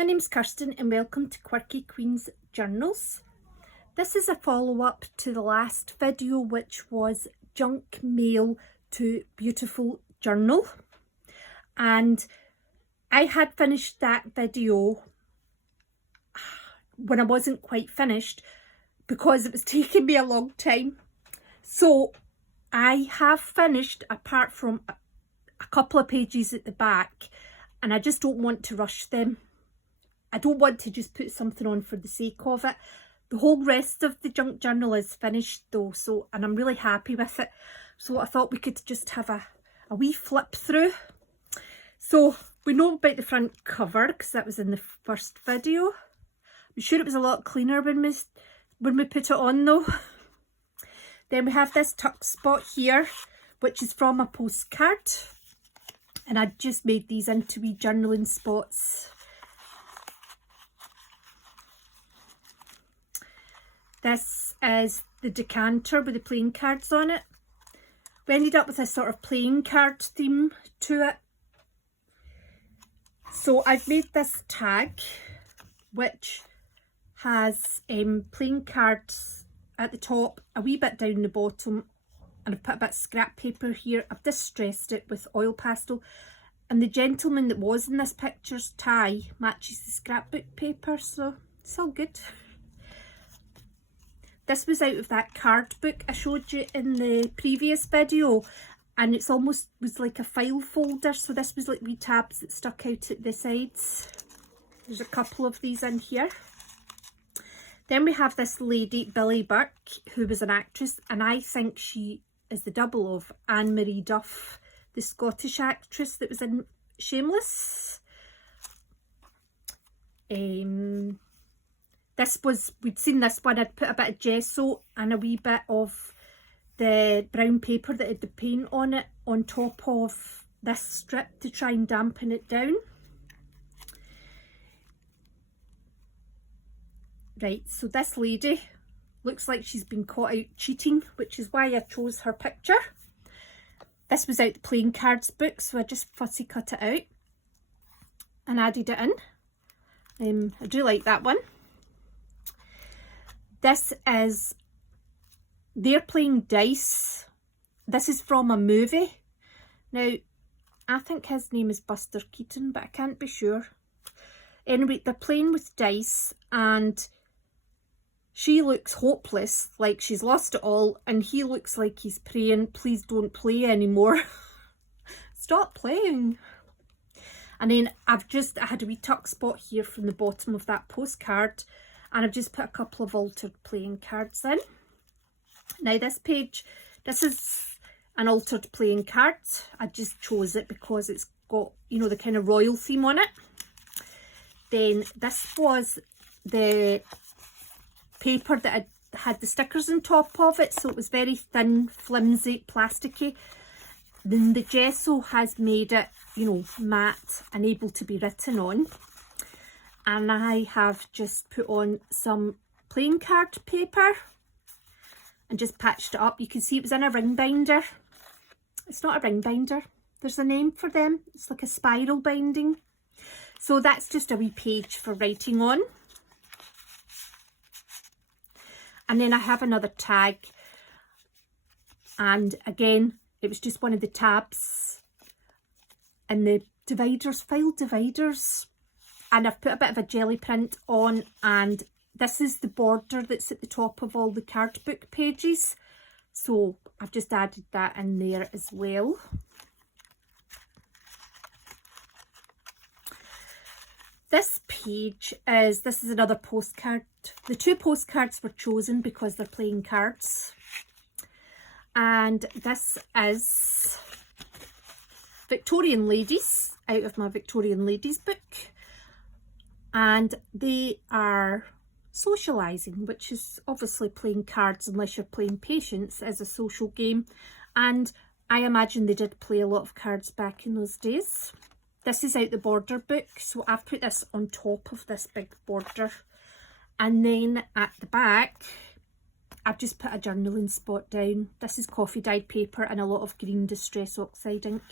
My name's Kirsten and welcome to Quirky Queen's Journals. This is a follow-up to the last video, which was Junk Mail to Beautiful Journal. And I had finished that video when I wasn't quite finished because it was taking me a long time. So I have finished apart from a couple of pages at the back, and I just don't want to rush them. I don't want to just put something on for the sake of it. The whole rest of the junk journal is finished though, and I'm really happy with it. So I thought we could just have a wee flip through. So we know about the front cover because that was in the first video. I'm sure it was a lot cleaner when we put it on though. Then we have this tuck spot here, which is from a postcard. And I just made these into wee journaling spots. This is the decanter with the playing cards on it. We ended up with a sort of playing card theme to it. So I've made this tag, which has playing cards at the top, a wee bit down the bottom, and I've put a bit of scrap paper here. I've distressed it with oil pastel, and the gentleman that was in this picture's tie matches the scrapbook paper, so it's all good. This was out of that card book I showed you in the previous video, and it's almost was like a file folder, so this was like wee tabs that stuck out at the sides. There's a couple of these in here. Then we have this lady, Billy Burke, who was an actress, and I think she is the double of Anne-Marie Duff, the Scottish actress that was in Shameless. We'd seen this one, I'd put a bit of gesso and a wee bit of the brown paper that had the paint on it on top of this strip to try and dampen it down. Right, so this lady looks like she's been caught out cheating, which is why I chose her picture. This was out the playing cards book, so I just fussy cut it out and added it in. I do like that one. This is, they're playing dice. This is from a movie. Now, I think his name is Buster Keaton, but I can't be sure. Anyway, they're playing with dice, and she looks hopeless, like she's lost it all, and he looks like he's praying, please don't play anymore. Stop playing. And then I had a wee tuck spot here from the bottom of that postcard, and I've just put a couple of altered playing cards in. Now this page, this is an altered playing card. I just chose it because it's got, you know, the kind of royal theme on it. Then this was the paper that had the stickers on top of it, so it was very thin, flimsy, plasticky. Then the gesso has made it, you know, matte and able to be written on. And I have just put on some playing card paper and just patched it up. You can see it was in a ring binder. It's not a ring binder. There's a name for them. It's like a spiral binding. So that's just a wee page for writing on. And then I have another tag. And again, it was just one of the tabs and the dividers, file dividers. And I've put a bit of a jelly print on, and this is the border that's at the top of all the card book pages. So I've just added that in there as well. This is another postcard. The two postcards were chosen because they're playing cards. And this is Victorian Ladies, out of my Victorian Ladies book. And they are socialising, which is obviously playing cards unless you're playing Patience as a social game. And I imagine they did play a lot of cards back in those days. This is out the border book, so I've put this on top of this big border. And then at the back, I've just put a journaling spot down. This is coffee dyed paper and a lot of green Distress Oxide ink.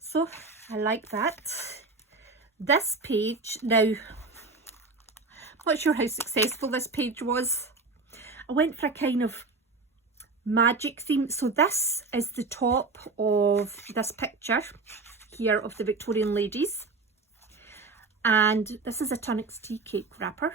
So I like that. This page, now, I'm not sure how successful this page was. I went for a kind of magic theme. So this is the top of this picture here of the Victorian ladies. And this is a Tunnock's tea cake wrapper.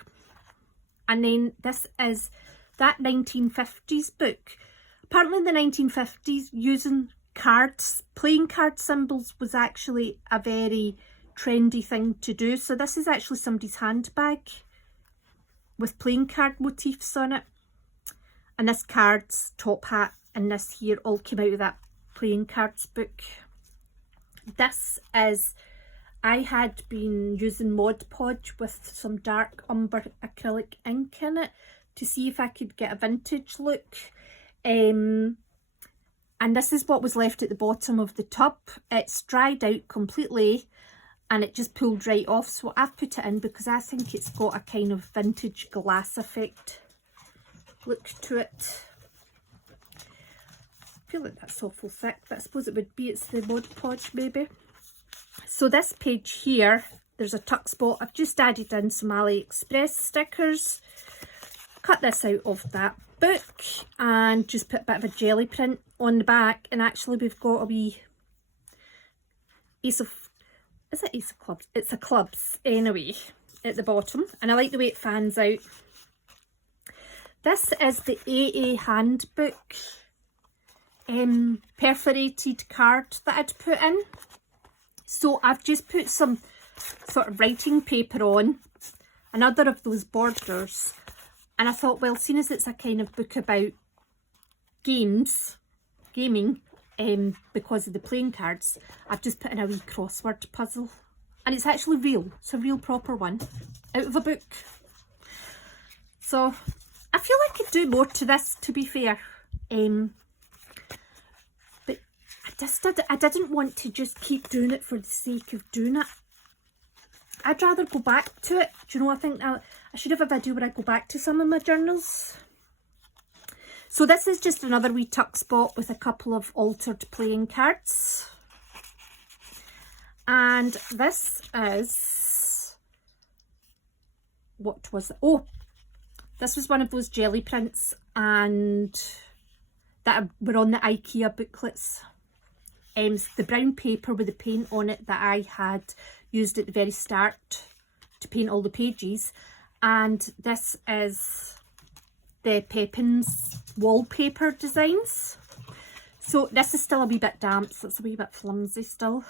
And then this is that 1950s book. Apparently in the 1950s, using cards, playing card symbols was actually a very trendy thing to do. So this is actually somebody's handbag with playing card motifs on it. And this card's top hat and this here all came out of that playing cards book. This is, I had been using Mod Podge with some dark umber acrylic ink in it to see if I could get a vintage look. And this is what was left at the bottom of the tub. It's dried out completely and it just pulled right off. So I've put it in because I think it's got a kind of vintage glass effect look to it. I feel like that's awful thick, but I suppose it would be. It's the Mod Podge maybe. So this page here, there's a tuck spot. I've just added in some AliExpress stickers. Cut this out of that book and just put a bit of a jelly print on the back. And actually we've got a wee ace of, is it ace of clubs? It's a clubs anyway at the bottom. And I like the way it fans out. This is the AA handbook perforated card that I'd put in. So I've just put some sort of writing paper on, another of those borders. And I thought, well, seeing as it's a kind of book about gaming, because of the playing cards, I've just put in a wee crossword puzzle. And it's actually real. It's a real proper one out of a book. So I feel I could do more to this, to be fair. But I didn't want to just keep doing it for the sake of doing it. I'd rather go back to it. Do you know, I think I should have a video where I go back to some of my journals. So this is just another wee tuck spot with a couple of altered playing cards. And this is, what was it? Oh, this was one of those jelly prints and that were on the IKEA booklets. The brown paper with the paint on it that I had used at the very start to paint all the pages. And this is the Pepin's wallpaper designs. So this is still a wee bit damp, so it's a wee bit flimsy still.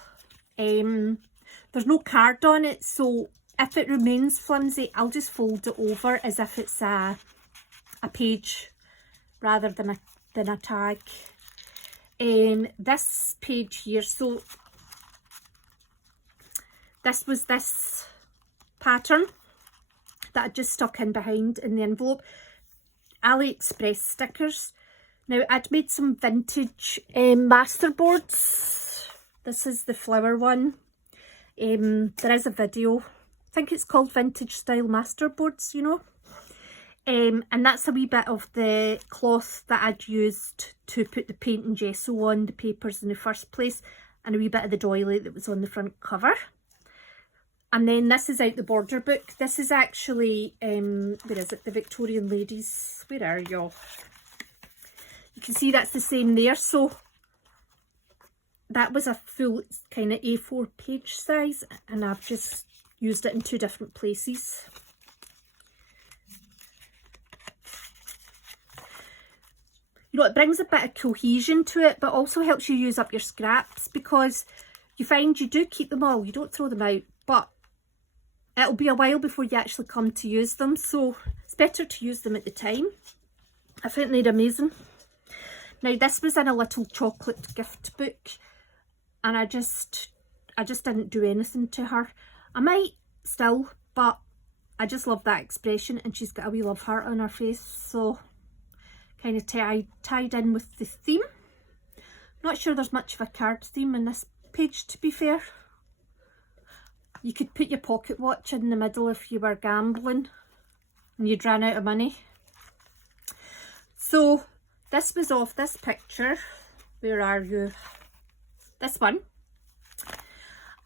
There's no card on it, so if it remains flimsy, I'll just fold it over as if it's a page rather than a tag. This page here, so this was this pattern that I just stuck in behind in the envelope. AliExpress stickers. Now I'd made some vintage masterboards. This is the flower one. There is a video. I think it's called Vintage Style Masterboards, you know. And that's a wee bit of the cloth that I'd used to put the paint and gesso on the papers in the first place, and a wee bit of the doily that was on the front cover. And then this is out the border book. This is actually, where is it? The Victorian Ladies. Where are y'all? You can see that's the same there. So that was a full kind of A4 page size, and I've just used it in two different places. You know, it brings a bit of cohesion to it, but also helps you use up your scraps, because you find you do keep them all, you don't throw them out, but it'll be a while before you actually come to use them, so it's better to use them at the time. I think they're amazing. Now this was in a little chocolate gift book, and I just didn't do anything to her. I might still, but I just love that expression, and she's got a wee love heart on her face, so kind of tied in with the theme. Not sure there's much of a card theme in this page, to be fair. You could put your pocket watch in the middle if you were gambling and you'd ran out of money. So this was off this picture. Where are you? This one.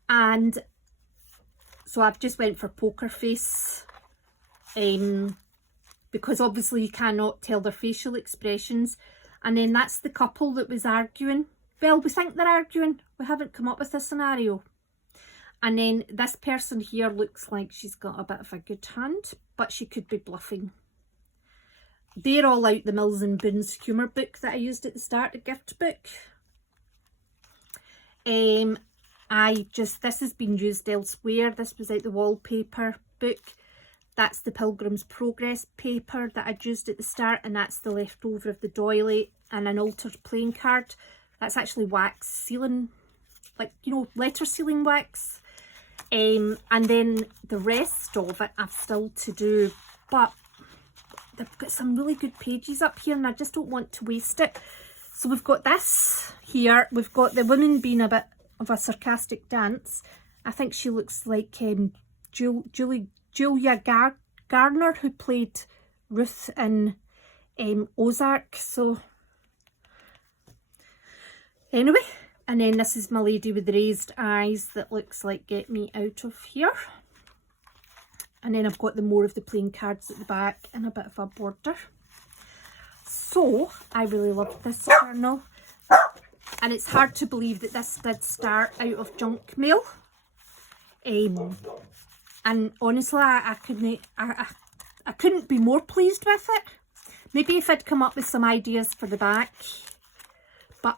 And So I've just went for poker face, because obviously you cannot tell their facial expressions. And then that's the couple that was arguing. Well, we think they're arguing. We haven't come up with a scenario. And then this person here looks like she's got a bit of a good hand, but she could be bluffing. They're all out the Mills and Boons humour book that I used at the start, the gift book. This has been used elsewhere. This was out the wallpaper book. That's the Pilgrim's Progress paper that I'd used at the start, and that's the leftover of the doily and an altered playing card. That's actually wax sealing, like, you know, letter sealing wax. And then the rest of it I've still to do, but they've got some really good pages up here and I just don't want to waste it. So we've got this here, we've got the woman being a bit of a sarcastic dance. I think she looks like Julia Garner, who played Ruth in Ozark. So anyway, and then this is my lady with the raised eyes that looks like Get Me Out of Here. And then I've got the more of the playing cards at the back and a bit of a border. So I really love this journal. And it's hard to believe that this did start out of junk mail. And honestly, I couldn't be more pleased with it. Maybe if I'd come up with some ideas for the back. But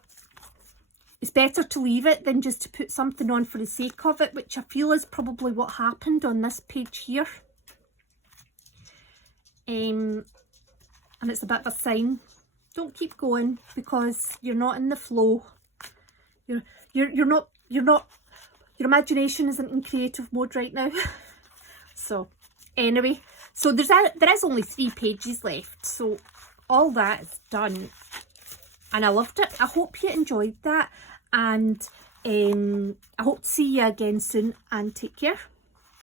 it's better to leave it than just to put something on for the sake of it, which I feel is probably what happened on this page here. And it's a bit of a sign. Don't keep going because you're not in the flow. You're not, your imagination isn't in creative mode right now. So anyway, so there is only 3 pages left. So all that is done. And I loved it. I hope you enjoyed that. And I hope to see you again soon, and take care.